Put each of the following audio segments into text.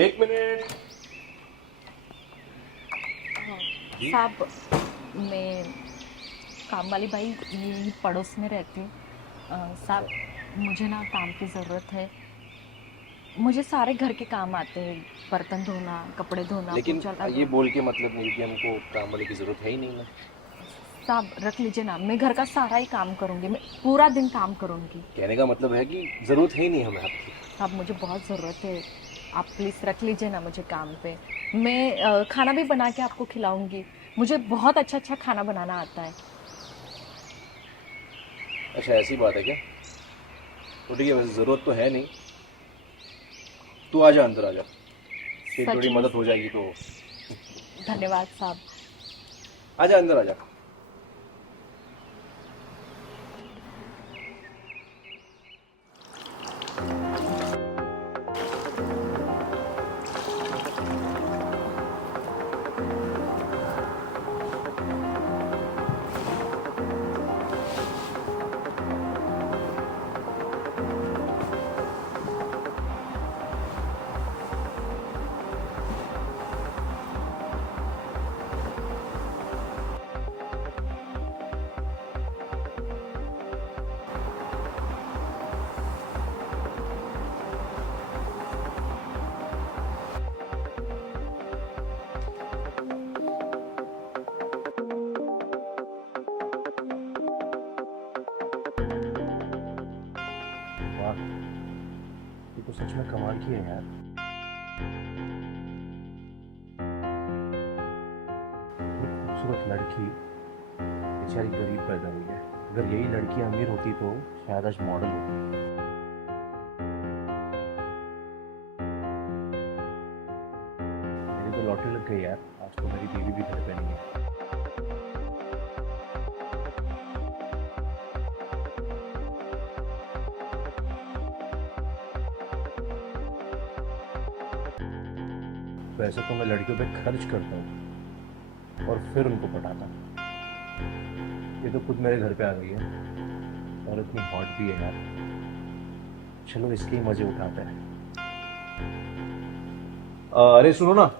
एक मिनट जी। साहब, मैं काम वाली बाई यही पड़ोस में रहती हूँ। अच्छा, साहब, मुझे ना काम की ज़रूरत है। मुझे सारे घर के काम आते हैं, बर्तन धोना, कपड़े धोना, लेकिन पोछा ये लगाना। बोल के मतलब नहीं कि हमको काम वाले की जरूरत है ही नहीं ना। साहब रख लीजिए ना, मैं घर का सारा ही काम करूँगी, मैं पूरा दिन काम करूँगी। कहने का मतलब है कि जरूरत है ही नहीं हमें आपकी। साहब मुझे बहुत ज़रूरत है, आप प्लीज़ रख लीजिए ना मुझे काम पे। मैं खाना भी बना के आपको खिलाऊंगी। मुझे बहुत अच्छा अच्छा खाना बनाना आता है। अच्छा, ऐसी बात है क्या? तो ठीक है, वैसे जरूरत तो है नहीं। तू आ जा, अंदर आ जा। तेरी सच थोड़ी में? मदद हो जाएगी तो। धन्यवाद साहब। आ जा, अंदर आ जा। वाह, ये तो सच में कमाल की है यार। इतनी खूबसूरत लड़की बेचारी गरीब पैदा हुई है। अगर यही लड़की अमीर होती तो शायद आज मॉडल होती। मेरी तो लॉटरी लग गई यार, आज तो मेरी बीवी भी घर पे नहीं है। वैसे तो मैं लड़कियों पे खर्च करता हूँ और फिर उनको पटाता हूँ। ये तो खुद मेरे घर पे आ गई है और इतनी हॉट भी है यार। चलो इसके ही मजे उठाते हैं। अरे सुनो ना,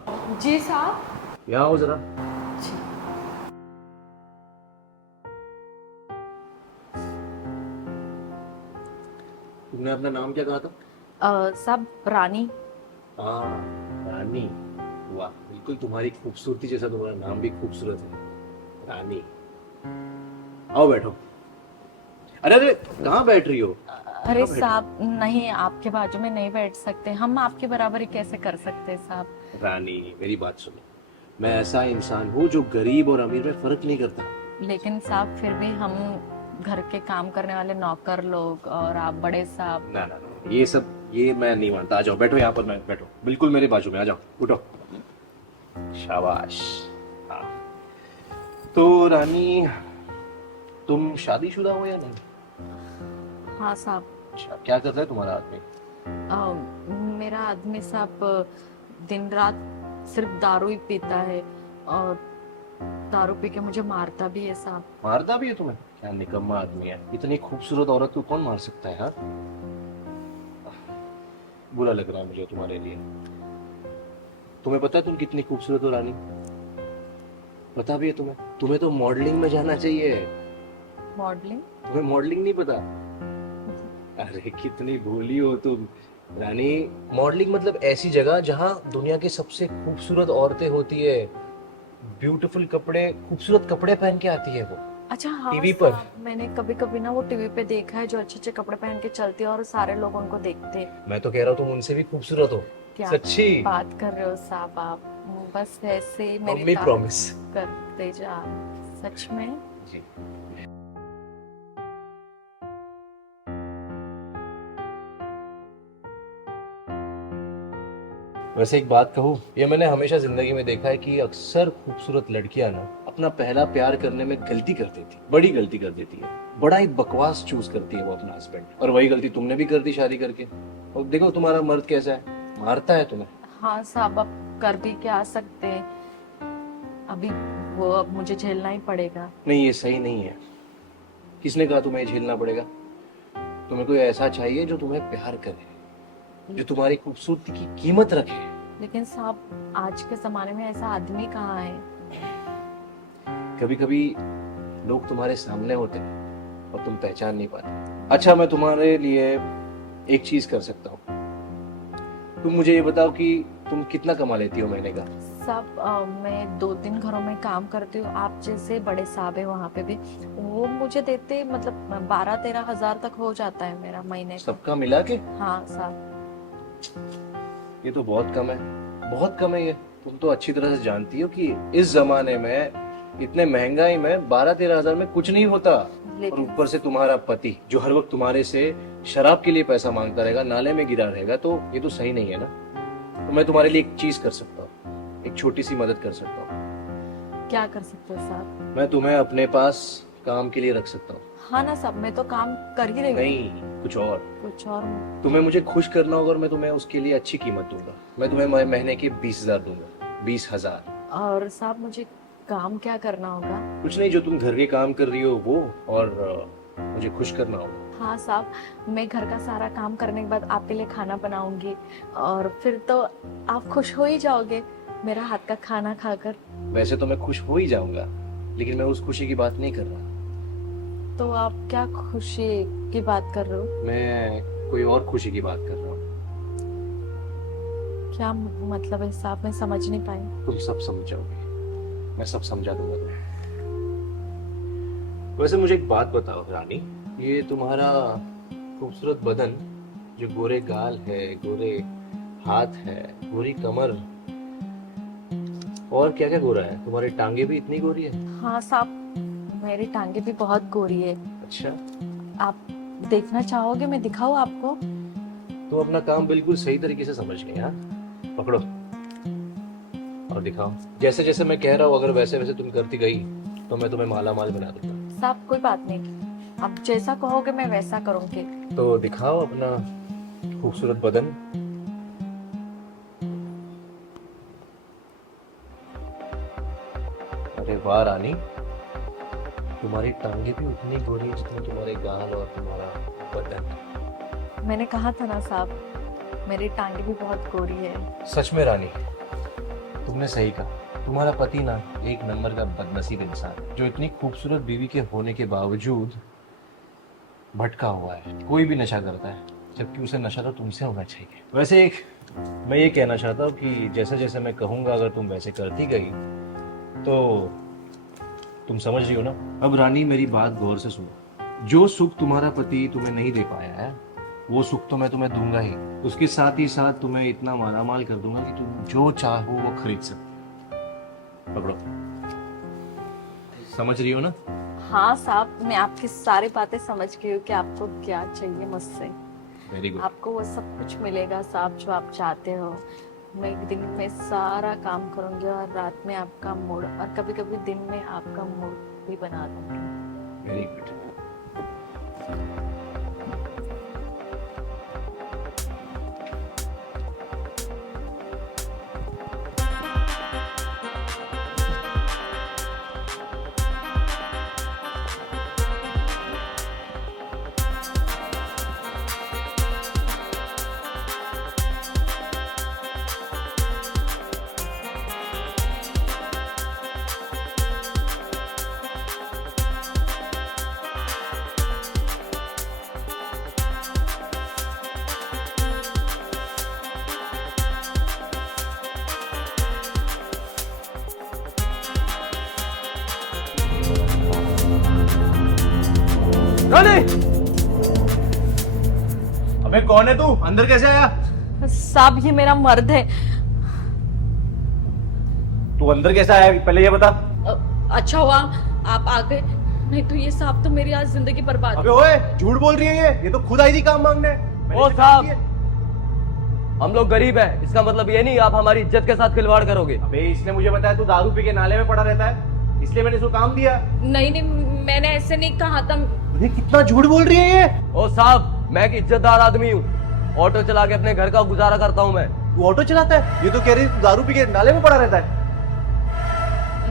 जी साहब। यहाँ आओ जरा। जी। तुमने अपना नाम क्या कहा था? साहब रानी। हाँ, रानी। वाह, बिल्कुल तुम्हारी खूबसूरती जैसा तुम्हारा नाम भी खूबसूरत है, रानी। आओ बैठो। अरे अरे, कहाँ बैठ रही हो? अरे यहाँ बैठो। साहब नहीं, आपके बाजू में नहीं बैठ सकते, हम आपके बराबरी कैसे कर सकते हैं साहब। रानी, मेरी बात सुनो। मैं ऐसा इंसान हूँ जो गरीब और अमीर में फर्क नहीं करता। लेकिन साहब फिर भी हम घर के काम करने वाले नौकर लोग और आप बड़े साहब। ना ना ना, ये सब ये मैं नहीं मानता। आ जाओ, बैठो यहाँ पर। मैं बैठो बिल्कुल मेरे बाजू में। आ जाओ, उठो। शाबाश। हाँ, तो रानी, तुम शादीशुदा हो या नहीं? हाँ साहब। अच्छा, क्या करता है तुम्हारा आदमी? मेरा आदमी साहब दिन रात सिर्फ दारू ही पीता है और दारू पी के मुझे मारता भी है साहब। मारता भी है तुम्हें? क्या निकम्मा आदमी है। इतनी खूबसूरत औरत को कौन मार सकता है यार। बुरा लग रहा है मुझे तुम्हारे लिए। तुम्हें पता है तुम कितनी खूबसूरत हो रानी? पता भी है तुम्हें? तुम्हें तो मॉडलिंग में जाना चाहिए। मॉडलिंग? तुम्हें मॉडलिंग नहीं पता? अरे कितनी भोली हो तुम रानी। मॉडलिंग मतलब ऐसी जगह जहां दुनिया की सबसे खूबसूरत औरतें होती है। ब्यूटीफुल कपड़े, खूबसूरत कपड़े पहन के आती है वो अच्छा हाँ टीवी पर। साहब, मैंने कभी कभी ना वो टीवी पे देखा है जो अच्छे अच्छे कपड़े पहन के चलती है और सारे लोग उनको देखते हैं। मैं तो कह रहा हूँ तुम उनसे भी खूबसूरत हो। क्या सच्ची। बात कर रहे हो साहब आप। बस ऐसे ही मेरी मम्मी तारीफ प्रॉमिस। करते जा। सच में? जी। वैसे एक बात कहूँ, ये मैंने हमेशा जिंदगी में देखा है कि अक्सर खूबसूरत लड़कियां ना अपना पहला प्यार करने में गलती कर देती, बड़ी गलती कर देती है। बड़ा ही बकवास चूज करती है वो अपना हस्बैंड। और वही गलती तुमने भी कर दी शादी करके। और देखो तुम्हारा मर्द कैसा है, मारता है तुम्हें। हाँ साहब, अब कर भी क्या सकते हैं। अभी वो अब मुझे झेलना ही पड़ेगा। नहीं, ये सही नहीं है। किसने कहा तुम्हें झेलना पड़ेगा? तुम्हें कोई ऐसा चाहिए जो तुम्हें प्यार करे, जो तुम्हारी खूबसूरती की कीमत रखे। लेकिन साहब आज के जमाने में ऐसा आदमी कहाँ है? कभी कभी लोग तुम्हारे सामने होते हैं और तुम पहचान नहीं पाते। अच्छा, मैं तुम्हारे लिए एक चीज कर सकता हूँ। तुम मुझे ये बताओ कि तुम कितना कमा लेती हो महीने का? साहब मैं 2-3 घरों में काम करती हूँ। आप जैसे बड़े साहब है वहाँ पे भी, वो मुझे देते मतलब 12-13 हजार तक हो जाता है मेरा महीने का। सबका मिला के? हाँ साहब। ये तो बहुत कम है, बहुत कम है ये। तुम तो अच्छी तरह से जानती हो कि इस जमाने में इतने महंगाई में 12-13 हजार में कुछ नहीं होता। और लेकिन ऊपर से तुम्हारा पति जो हर वक्त तुम्हारे से शराब के लिए पैसा मांगता रहेगा, नाले में गिरा रहेगा, तो ये तो सही नहीं है ना। तो मैं तुम्हारे लिए एक चीज कर सकता हूँ, एक छोटी सी मदद कर सकता हूँ। क्या कर सकते हो साहब? मैं तुम्हें अपने पास काम के लिए रख सकता हूँ। हाँ ना साहब, मैं तो काम कर ही रही हूँ। नहीं, कुछ और। कुछ और? तुम्हें मुझे खुश करना होगा और मैं तुम्हें उसके लिए अच्छी कीमत दूंगा। मैं तुम्हें महीने के 20,000 दूंगा। 20,000। और साहब मुझे काम क्या करना होगा? कुछ नहीं, जो तुम घर के काम कर रही हो वो, और मुझे खुश करना होगा। हाँ साहब, मैं घर का सारा काम करने के बाद आपके लिए खाना बनाऊंगी और फिर तो आप खुश हो ही जाओगे मेरा हाथ का खाना खाकर। वैसे तो मैं खुश हो ही जाऊंगा, लेकिन मैं उस खुशी की बात नहीं कर रहा। तो आप क्या खुशी की बात कर रहे हो? मैं कोई और खुशी की बात कर रहा हूँ। क्या मतलब है साहब? मैं समझ नहीं पाई। तुम सब समझोगे, मैं सब समझा दूंगा तुम्हें। वैसे मुझे एक बात बताओ रानी, ये तुम्हारा खूबसूरत बदन, जो गोरे गाल है, गोरे हाथ है, गोरी कमर, और क्या क्या गोरा है? तुम्हारी टांगे भी इतनी गोरी है? हाँ साहब, मेरी टांगे भी बहुत गोरी है। अच्छा, आप देखना चाहोगे? मैं दिखाऊं आपको? तुम अपना काम बिल्कुल सही तरीके से समझ गए। हाँ, पकड़ो और दिखाओ। जैसे जैसे मैं कह रहा हूँ, अगर वैसे वैसे तुम करती गई तो मैं तुम्हें माला माल बना दूंगा। साहब कोई बात नहीं, आप जैसा कहोगे मैं वैसा करूंगी। तो दिखाओ अपना खूबसूरत बदन। अरे वाह रानी, तुम्हारी टांगे भी उतनी गोरी है जितनी तुम्हारे गाल और तुम्हारा बदन। मैंने कहा था ना साहब, मेरी टांगे भी बहुत गोरी है। सच में रानी, तुमने सही कहा। तुम्हारा पति ना एक नंबर का बदनसीब इंसान है, जो इतनी खूबसूरत बीवी के होने के बावजूद भटका हुआ है। कोई भी नशा करता है, जबकि उसे नशा तो तुमसे होना चाहिए। वैसे एक मैं ये कहना चाहता हूँ कि जैसे जैसे मैं कहूँगा, अगर तुम वैसे करती गई तो तुम समझ रही हो ना। अब रानी मेरी बात गौर से सुनो। जो सुख तुम्हारा पति तुम्हें नहीं दे पाया है, वो सुख तो मैं तुम्हें दूंगा ही। उसके साथ ही साथ तुम्हें इतना मालामाल कर दूंगा कि तुम जो चाहो वो खरीद सकते। पकड़ो, समझ रही हो ना? हाँ साहब, मैं आपकी सारी बातें समझ गई हूँ कि आपको क्या चाहिए मुझसे। Very good. आपको वो सब कुछ मिलेगा साहब जो आप चाहते हो। मैं दिन में सारा काम करूंगी और रात में आपका मूड, और कभी कभी दिन में आपका मूड भी बना दूंगी। Very good. रानी! अबे कौन है तू? अंदर कैसे आया? साहब ये मेरा मर्द है। तू अंदर कैसे आया, पहले ये बता। अच्छा हुआ आप आ गए, नहीं तो ये साहब तो मेरी आज जिंदगी बर्बाद। अबे ओए, झूठ बोल रही है ये तो खुद आई थी काम मांगने। ओ साहब, हम लोग गरीब हैं, इसका मतलब ये नहीं आप हमारी इज्जत के साथ खिलवाड़ करोगे। अबे इसने मुझे बताया तू दारू पी के नाले में पड़ा रहता है, इसलिए मैंने इसको काम दिया। नहीं नहीं, मैंने ऐसे नहीं कहा था। अरे कितना झूठ बोल रही है ये। ओ साहब, मैं एक इज्जतदार आदमी हूँ, ऑटो चला के अपने घर का गुजारा करता हूँ मैं। तू ऑटो चलाता है? ये तो कह रही तू दारू पी के नाले में पड़ा रहता है।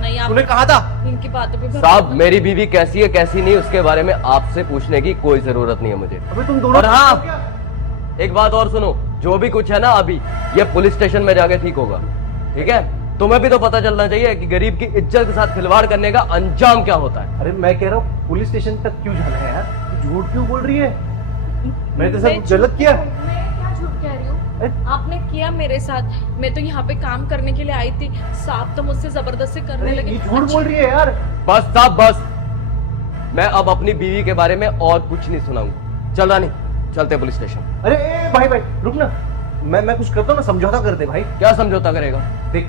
नहीं, तूने कहा था। इनकी बातों पे साहब, मेरी बीवी कैसी है कैसी नहीं उसके बारे में आपसे पूछने की कोई जरूरत नहीं है मुझे। अबे तुम दोनों और हाँ, एक बात और सुनो, जो भी कुछ है ना अभी ये पुलिस स्टेशन में जाके ठीक होगा, ठीक है? तुम्हें भी तो पता चलना चाहिए कि गरीब की इज्जत के साथ खिलवाड़ करने का अंजाम क्या होता है। अरे मैं कह रहा हूँ पुलिस स्टेशन तक क्यों जाना है यार, तू झूठ क्यों बोल रही है? मैंने तो सब गलत किया। मैं क्या झूठ कह रही हूँ? आपने किया मेरे साथ, मैं तो यहाँ पे काम करने के लिए आई थी, साहब तो मुझसे जबरदस्ती करने अरे लगे। ये झूठ बोल रही है यार। बस साहब बस, मैं अब अपनी बीवी के बारे में और कुछ नहीं सुनाऊंगा। चल रानी, चलते पुलिस स्टेशन। अरे भाई भाई रुक ना, मैं कुछ करता हूँ ना, समझौता कर दे भाई। क्या समझौता करेगा? देख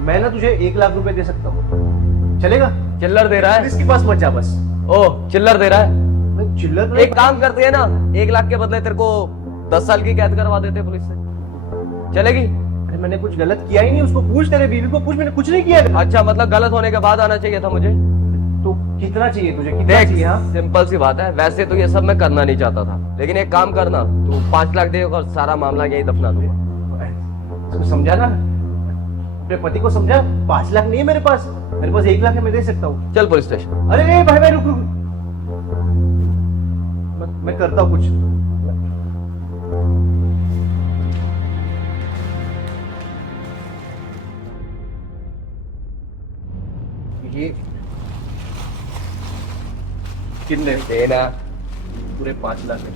मैं ना तुझे 1 लाख रुपए दे सकता हूँ, चलेगा? चिल्लर दे रहा है? पुलिस के पास मत जा बस। ओह चिल्लर दे रहा है? मैं चिल्लर नहीं- एक काम करते हैं ना, 1 लाख के बदले तेरे को 10 साल की कैद करवा देते पुलिस से, चलेगी? अरे मैंने कुछ गलत किया ही नहीं, उसको पूछ, तेरे बीवी को पूछ, मैंने कुछ नहीं किया। अच्छा मतलब गलत होने के बाद आना चाहिए था मुझे। तो कितना चाहिए तुझे, कितना देख चाहिए? हाँ सिंपल सी बात है, वैसे तो ये सब मैं करना नहीं चाहता था, लेकिन एक काम करना, तू 5 लाख दे और सारा मामला यही दफना दूंगा। इसको समझा ना, अपने पति को समझा। 5 लाख नहीं है मेरे पास, 1 लाख है, मैं दे सकता हूँ। चल पुलिस स्टेशन। अरे भाई भाई रुक रुक, मैं करता हूँ कुछ। ये कितने देना पूरे 5 लाख है।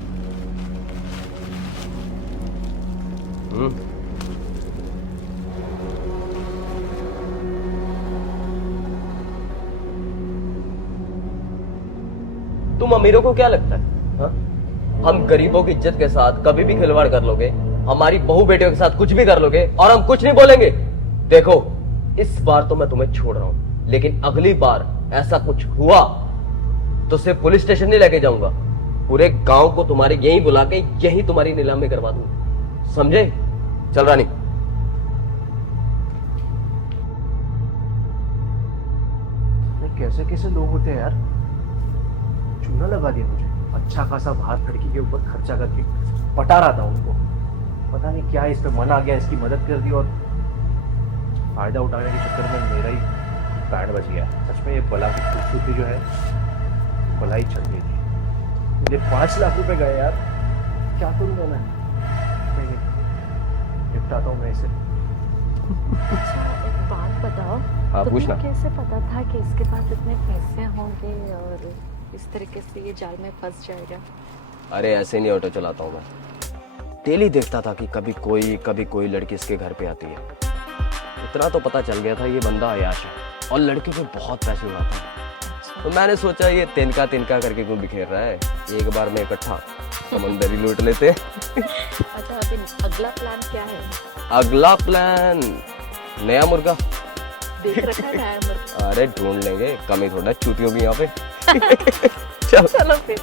तुम अमीरों को क्या लगता है हा? हम गरीबों की इज्जत के साथ कभी भी खिलवाड़ कर लोगे, हमारी बहू बेटियों के साथ कुछ भी कर लोगे और हम कुछ नहीं बोलेंगे? देखो इस बार तो मैं तुम्हें छोड़ रहा हूं, लेकिन अगली बार ऐसा कुछ हुआ तो सिर्फ पुलिस स्टेशन नहीं लेके जाऊंगा, पूरे गांव को तुम्हारे यहीं बुला के यहीं तुम्हारी नीलामी करवा दूंगा, समझे? चल रानी। कैसे कैसे लोग होते हैं यार, चूना लगा दिया मुझे। अच्छा खासा बाहर लड़की के ऊपर खर्चा करके पटा रहा था उनको, पता नहीं क्या इस पे मन आ गया, इसकी मदद कर दी और फायदा उठाने के चक्कर में मेरा ही पैड बच गया। सच में ये बला की खूबसूरती जो है बला ही चल गई थी। मुझे 5 लाख रुपए गए यार, क्या करूँगा मैं? नहीं, निपटाता हूँ मैं इसे। अच्छा एक बात बताओ, हाँ, तुम्हें पूछना। कैसे पता था कि इसके पास इतने पैसे होंगे और इस तरीके से ये जाल में फंस जाएगा? अरे ऐसे नहीं ऑटो चलाता हूँ मैं, डेली देखता था कि कभी कोई लड़की इसके घर पे आती है। इतना तो पता चल गया था ये बंदा अयाश है और लड़के को बहुत पैसे उड़ाता है, तो मैंने सोचा ये तिनका करके क्यों बिखेर रहा है, एक बार में इकट्ठा समंदर ही लूट लेते। अच्छा अभी अगला प्लान क्या है? अगला प्लान नया मुर्गा। देख रखा है नया मुर्गा? अरे ढूंढ लेंगे, कमी थोड़ा चूती होगी यहाँ पे। चल चलो फिर।